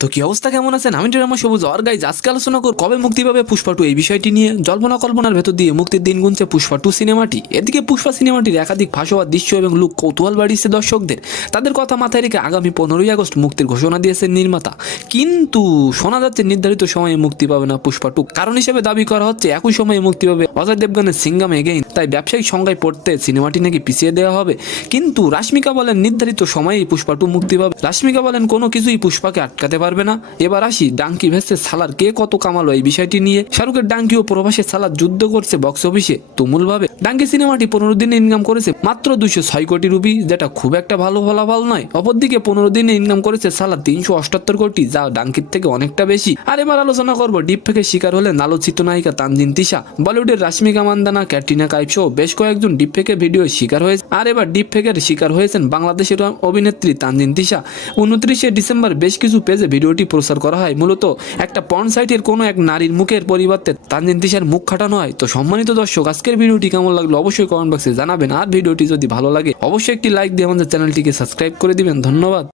তো কি অবস্থা, কেমন আছেন? আমি ড্রামা সবুজ আর গাইজ আজকে আলোচনা করব কবে মুক্তি পাবে পুষ্পা 2 এই বিষয়টি নিয়ে। জল্পনা কল্পনার ভেতর দিয়ে মুক্তির দিন গুনছে পুষ্পা 2 সিনেমাটি। এদিকে পুষ্পা সিনেমাটির একাধিক ফাঁসোয়া দৃশ্য এবং লুক কৌতূহল বাড়িয়েছে দর্শকদের। তাদের কথা মাথায় রেখে আগামী 15ই আগস্ট মুক্তির ঘোষণা দিয়েছেন নির্মাতা। কিন্তু শোনা যাচ্ছে নির্ধারিত সময়ে মুক্তি পাবে না পুষ্পা 2। কারণ হিসেবে দাবি করা হচ্ছে একই সময়ে মুক্তি পাবে অজয় দেবগনের সিঙ্গাম এগেইন। তাই ব্যবসায়িক সংজ্ঞায় পড়তে সিনেমাটি নাকি পিছিয়ে দেওয়া হবে। কিন্তু রাশমিকা বলেন নির্ধারিত সময়েই পুষ্পা 2 মুক্তি পাবে। রাশমিকা বলেন কোনো কিছুই পুষ্পাকে আটকাতে পারবে না। এবার আসি ডাঙ্কি ভের্সেস সালার কে কত কামালো এই বিষয়টি নিয়ে। শাহরুখের ডাঙ্কি ও প্রবাসী সালার যুদ্ধ করছে বক্স অফিসে তুমুল ভাবে। ডাঙ্কি সিনেমাটি 15 দিনে ইনকাম করেছে মাত্র 206 কোটি রুপি, যেটা খুব একটা ভালো ফলাফল নয়। অপরদিকে 15 দিনে ইনকাম করেছে সালার 378 কোটি, যা ডাঙ্কির থেকে অনেকটা বেশি। আর এবার আলোচনা করব ডিপফেকের শিকার হলেন আলোচিত নায়িকা তানজিন তিশা। বলিউডের রাশমিকা মান্দানা, ক্যাটরিনা কাইফ সহ বেশ কয়েকজন ডিপফেকের ভিডিও শিকার হয়েছে। আর এবার ডিপফেকের শিকার হয়েছেন বাংলাদেশের অভিনেত্রী তানজিন তিশা। 29শে ডিসেম্বর বেশ কিছু পেজে ভিডিওটি প্রচার করা হয়। মূলত একটা পর্ন সাইটের কোনো এক নারীর মুখের পরিবর্তে তানজিন তিশার মুখ খাটানো হয়। তো সম্মানিত দর্শক, আজকের ভিডিওটি কেমন লাগলো অবশ্যই কমেন্ট বক্সে জানাবেন। আর ভিডিওটি যদি ভালো লাগে অবশ্যই একটি লাইক দিয়ে আমাদের চ্যানেলটিকে সাবস্ক্রাইব করে দিবেন। ধন্যবাদ।